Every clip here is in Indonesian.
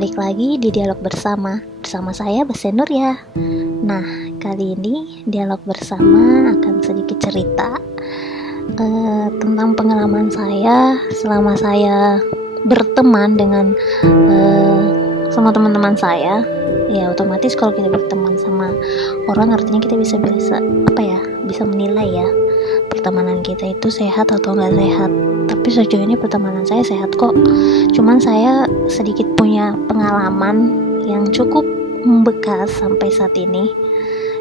balik lagi di dialog bersama saya Bese Nur ya. Nah, kali ini dialog bersama akan sedikit cerita tentang pengalaman saya selama saya berteman dengan sama teman-teman saya. Ya otomatis kalau kita berteman sama orang artinya kita bisa menilai ya pertemanan kita itu sehat atau nggak sehat. Tapi sejauh ini pertemanan saya sehat kok. Cuman saya sedikit punya pengalaman yang cukup membekas sampai saat ini.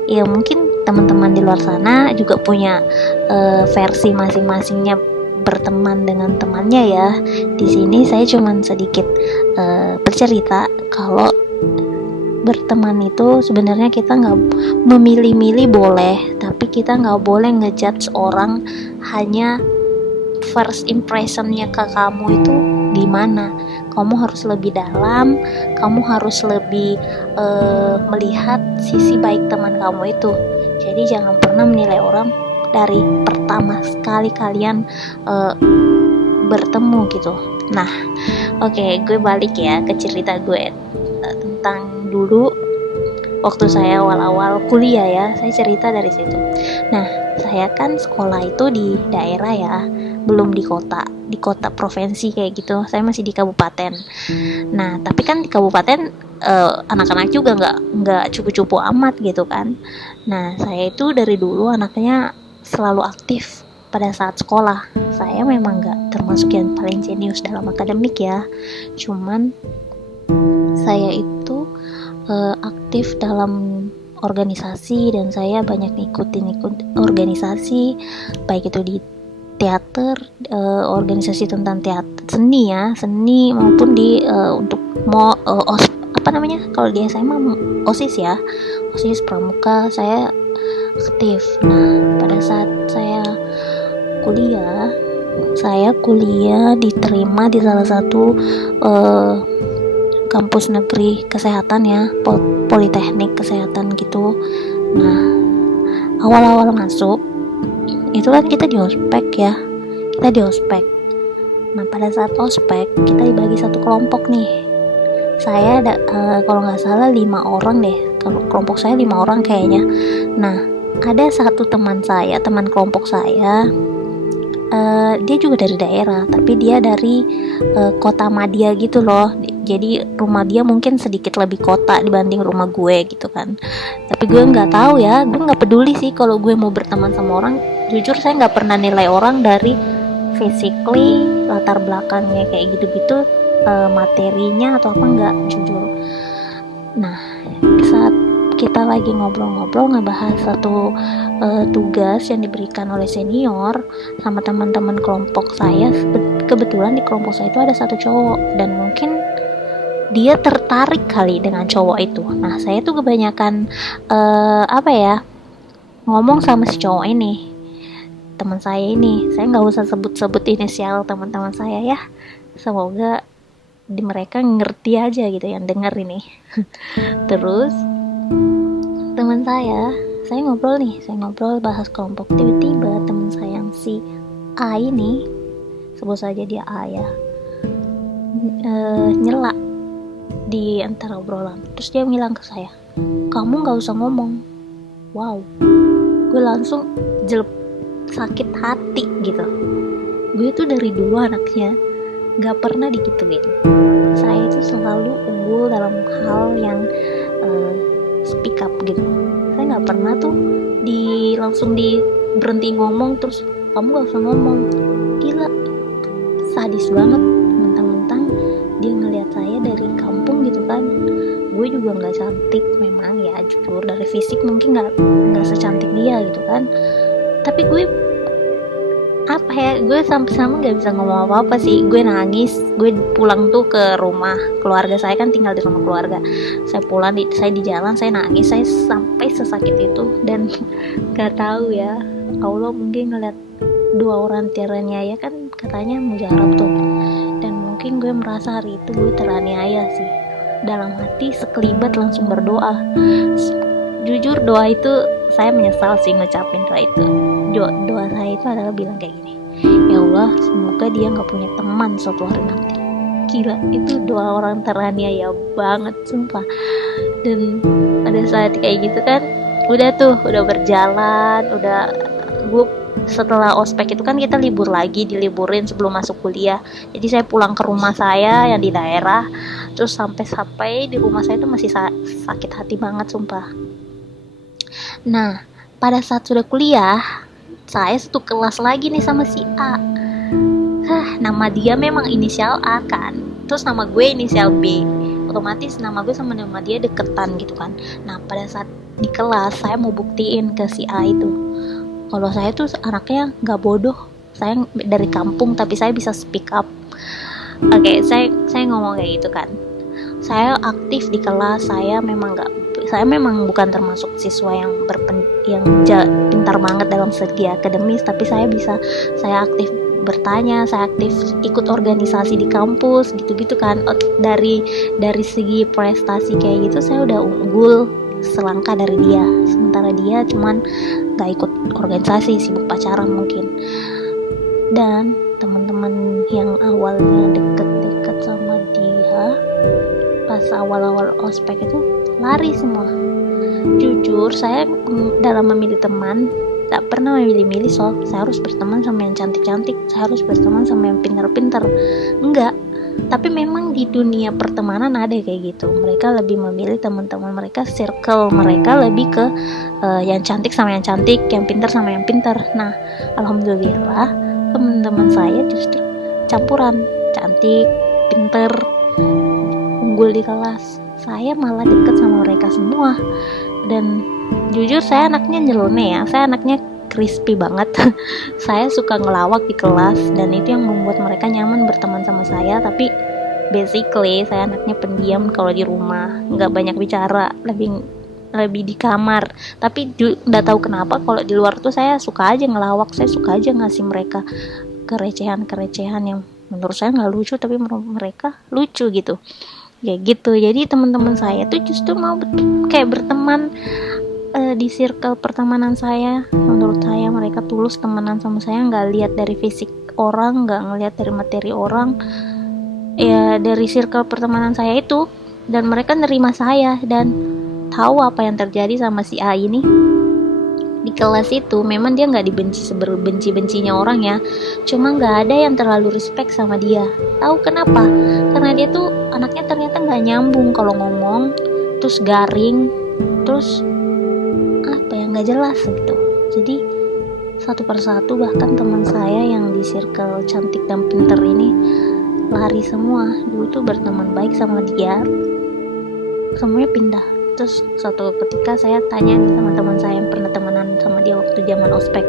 Ya mungkin teman-teman di luar sana juga punya versi masing-masingnya berteman dengan temannya ya. Di sini saya cuman sedikit bercerita kalau berteman itu sebenarnya kita nggak memilih-milih boleh, tapi kita nggak boleh ngejudge orang hanya first impressionnya ke kamu itu gimana. Kamu harus lebih dalam, kamu harus lebih melihat sisi baik teman kamu itu. Jadi jangan pernah menilai orang dari pertama sekali kalian bertemu gitu. Nah, oke, gue balik ya ke cerita gue tentang dulu waktu saya awal-awal kuliah ya. Saya cerita dari situ. Nah, saya kan sekolah itu di daerah ya, belum di kota provinsi kayak gitu. Saya masih di kabupaten. Nah, tapi kan di kabupaten anak-anak juga nggak cupu-cupu amat gitu kan. Nah, saya itu dari dulu anaknya selalu aktif pada saat sekolah. Saya memang nggak termasuk yang paling jenius dalam akademik ya. Cuman saya itu aktif dalam organisasi dan saya banyak ikut organisasi, baik itu di teater, organisasi tentang teater seni maupun di untuk kalau di SMA OSIS ya, OSIS pramuka saya aktif. Nah, pada saat saya kuliah diterima di salah satu kampus negeri kesehatan ya, politeknik kesehatan gitu. Nah, awal-awal masuk itu kan kita di ospek. Nah, pada saat ospek kita dibagi satu kelompok nih. Saya ada kalau nggak salah 5 orang deh. Kalau kelompok saya 5 orang kayaknya. Nah, ada satu teman kelompok saya. Dia juga dari daerah, tapi dia dari kota Madia gitu loh. Jadi rumah dia mungkin sedikit lebih kota dibanding rumah gue gitu kan. Tapi gue nggak tahu ya, gue nggak peduli sih kalau gue mau berteman sama orang. Jujur saya nggak pernah nilai orang dari physically, latar belakangnya kayak gitu-gitu, materinya atau apa nggak, jujur. Nah, saat kita lagi ngobrol-ngobrol ngebahas satu tugas yang diberikan oleh senior sama teman-teman kelompok saya. Kebetulan di kelompok saya itu ada satu cowok dan mungkin dia tertarik kali dengan cowok itu. Nah, saya tuh kebanyakan ngomong sama si cowok ini, teman saya ini. Saya nggak usah sebut-sebut inisial teman-teman saya ya. Semoga mereka ngerti aja gitu yang dengar ini. Terus teman saya ngobrol bahas kelompok. Tiba-tiba teman saya yang si A ini, sebut saja dia A ya, nyela di antara obrolan. Terus dia bilang ke saya, kamu gak usah ngomong. Wow, gue langsung sakit hati gitu. Gue tuh dari dulu anaknya gak pernah digituin. Saya itu selalu unggul dalam hal yang speak up gitu. Saya gak pernah tuh langsung berhenti ngomong terus kamu gak usah ngomong. Gila, sadis banget. Mentang-mentang dia ngelihat saya dari kampung gitu kan. Gue juga nggak cantik memang ya, jujur dari fisik mungkin nggak secantik dia gitu kan. Tapi gue sampai sama nggak bisa ngomong apa-apa sih. Gue nangis. Gue pulang tuh ke rumah keluarga saya, kan tinggal di rumah keluarga. Saya pulang saya di jalan saya nangis. Saya sampai sesakit itu. Dan nggak tahu ya, Allah mungkin ngeliat dua orang tiraniaya kan katanya mujarab tuh. Dan mungkin gue merasa hari itu gue teraniaya sih. Dalam hati sekelibat langsung berdoa. Jujur doa itu saya menyesal sih ngucapin doa itu. Doa saya itu adalah bilang kayak gini, ya Allah semoga dia gak punya teman suatu hari nanti. gila, itu dua orang teraniaya banget sumpah. Dan pada saat kayak gitu kan udah berjalan, gue setelah ospek itu kan kita libur lagi, diliburin sebelum masuk kuliah. Jadi saya pulang ke rumah saya yang di daerah, terus sampai di rumah saya itu masih sakit hati banget sumpah. Nah, pada saat sudah kuliah, saya satu kelas lagi nih sama si A. Nama dia memang inisial A kan, terus nama gue inisial B. Otomatis nama gue sama nama dia deketan gitu kan. Nah, pada saat di kelas saya mau buktiin ke si A itu kalau saya tuh anaknya nggak bodoh. Saya dari kampung tapi saya bisa speak up. Oke, saya ngomong kayak gitu kan. Saya aktif di kelas, saya memang bukan termasuk siswa yang pintar banget dalam segi akademis, tapi saya aktif bertanya, saya aktif ikut organisasi di kampus gitu-gitu kan. Dari segi prestasi kayak gitu saya udah unggul selangkah dari dia, sementara dia cuman gak ikut organisasi, sibuk pacaran mungkin. Dan teman-teman yang awalnya deket sama dia pas awal-awal ospek itu lari semua. Jujur saya dalam memilih teman gak pernah memilih-milih soal saya harus berteman sama yang cantik-cantik, saya harus berteman sama yang pintar-pintar, enggak. Tapi memang di dunia pertemanan ada kayak gitu, mereka lebih memilih teman-teman mereka, circle mereka lebih ke yang cantik sama yang cantik, yang pintar sama yang pintar. Nah, alhamdulillah teman-teman saya justru campuran, cantik, pintar, unggul di kelas. Saya malah deket sama mereka semua. Dan jujur saya anaknya nyeleneh ya, saya anaknya crispy banget. Saya suka ngelawak di kelas dan itu yang membuat mereka nyaman berteman sama saya. Tapi basically saya anaknya pendiam kalau di rumah, nggak banyak bicara, lebih di kamar. Tapi nggak tahu kenapa kalau di luar tuh saya suka aja ngelawak, saya suka aja ngasih mereka kerecehan yang menurut saya nggak lucu tapi menurut mereka lucu gitu. Ya gitu. Jadi teman-teman saya tuh justru mau kayak berteman di circle pertemanan saya. Menurut saya mereka tulus temenan sama saya, nggak lihat dari fisik orang, nggak ngelihat dari materi orang, ya dari circle pertemanan saya itu. Dan mereka nerima saya dan tahu apa yang terjadi sama si A ini di kelas itu. Memang dia nggak dibenci sebenci-bencinya orang ya, cuma nggak ada yang terlalu respect sama dia. Tahu kenapa? Karena dia tuh anaknya ternyata nggak nyambung kalau ngomong, terus garing, terus nggak jelas gitu. Jadi satu persatu bahkan teman saya yang di circle cantik dan pinter ini lari semua. Dulu tuh berteman baik sama dia, semuanya pindah. Terus suatu ketika saya tanya nih sama teman saya yang pernah temenan sama dia waktu zaman ospek,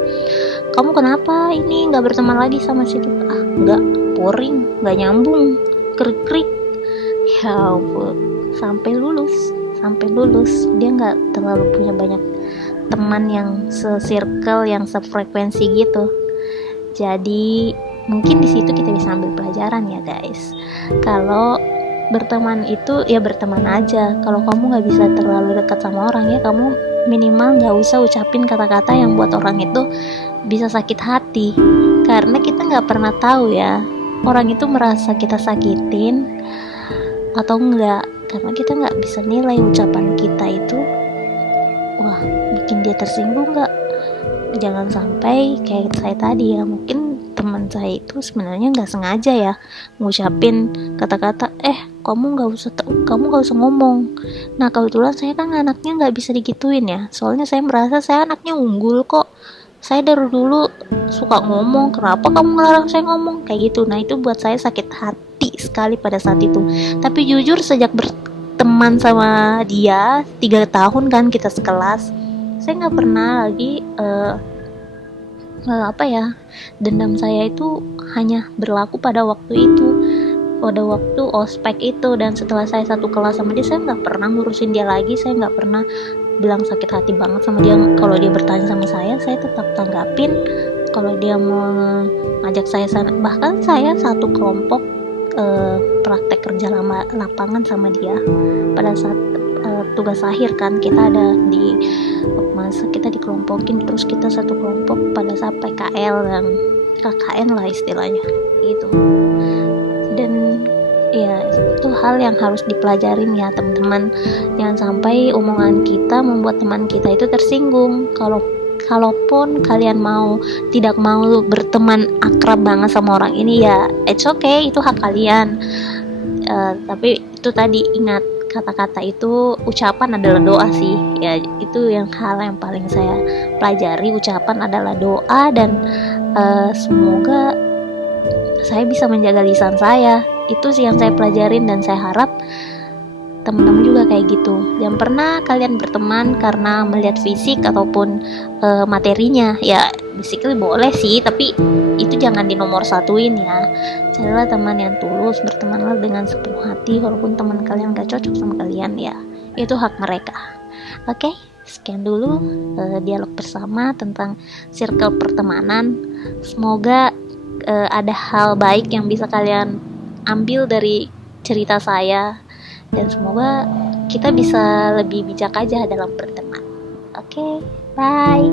kamu kenapa ini nggak berteman lagi sama si dia? Nggak, boring, nggak nyambung, krik. Ya ampun, sampai lulus dia nggak terlalu punya banyak teman yang se-circle, yang sefrekuensi gitu. Jadi mungkin di situ kita bisa ambil pelajaran ya guys. Kalau berteman itu ya berteman aja. Kalau kamu nggak bisa terlalu dekat sama orang, ya kamu minimal nggak usah ucapin kata-kata yang buat orang itu bisa sakit hati. Karena kita nggak pernah tahu ya orang itu merasa kita sakitin atau enggak. Karena kita nggak bisa nilai ucapan kita itu bikin dia tersinggung nggak. Jangan sampai kayak saya tadi ya, mungkin teman saya itu sebenarnya nggak sengaja ya ngucapin kata-kata kamu nggak usah ngomong. Nah kebetulan saya kan anaknya nggak bisa digituin ya, soalnya saya merasa saya anaknya unggul kok, saya dari dulu suka ngomong, kenapa kamu ngelarang saya ngomong kayak gitu. Nah itu buat saya sakit hati sekali pada saat itu. Tapi jujur sejak berteman sama dia 3 tahun kan kita sekelas, saya nggak pernah lagi dendam saya itu hanya berlaku pada waktu itu, pada waktu ospek itu. Dan setelah saya satu kelas sama dia, saya nggak pernah ngurusin dia lagi, saya nggak pernah bilang sakit hati banget sama dia. Kalau dia bertanya sama saya tetap tanggapin. Kalau dia mau ngajak saya sana, bahkan saya satu kelompok praktek kerja lapangan sama dia pada saat tugas akhir kan, kita ada di masa kita dikelompokin, terus kita satu kelompok pada saat PKL dan KKN lah istilahnya gitu. Dan Ya, itu hal yang harus dipelajarin ya teman-teman. Jangan sampai omongan kita membuat teman kita itu tersinggung. Kalaupun kalian tidak mau berteman akrab banget sama orang ini, ya it's okay, itu hak kalian. Tapi itu tadi, ingat, kata-kata itu, ucapan adalah doa sih ya. Itu hal yang paling saya pelajari, ucapan adalah doa. Dan semoga saya bisa menjaga lisan saya. Itu sih yang saya pelajarin, dan saya harap teman-teman juga kayak gitu. Jangan pernah kalian berteman karena melihat fisik ataupun materinya. Ya basically boleh sih, tapi itu jangan dinomor satuin ya. Carilah teman yang tulus, bertemanlah dengan sepenuh hati. Walaupun teman kalian gak cocok sama kalian, ya itu hak mereka. Oke, sekian dulu dialog bersama tentang circle pertemanan. Semoga ada hal baik yang bisa kalian ambil dari cerita saya, dan semoga kita bisa lebih bijak aja dalam berteman. Oke, bye.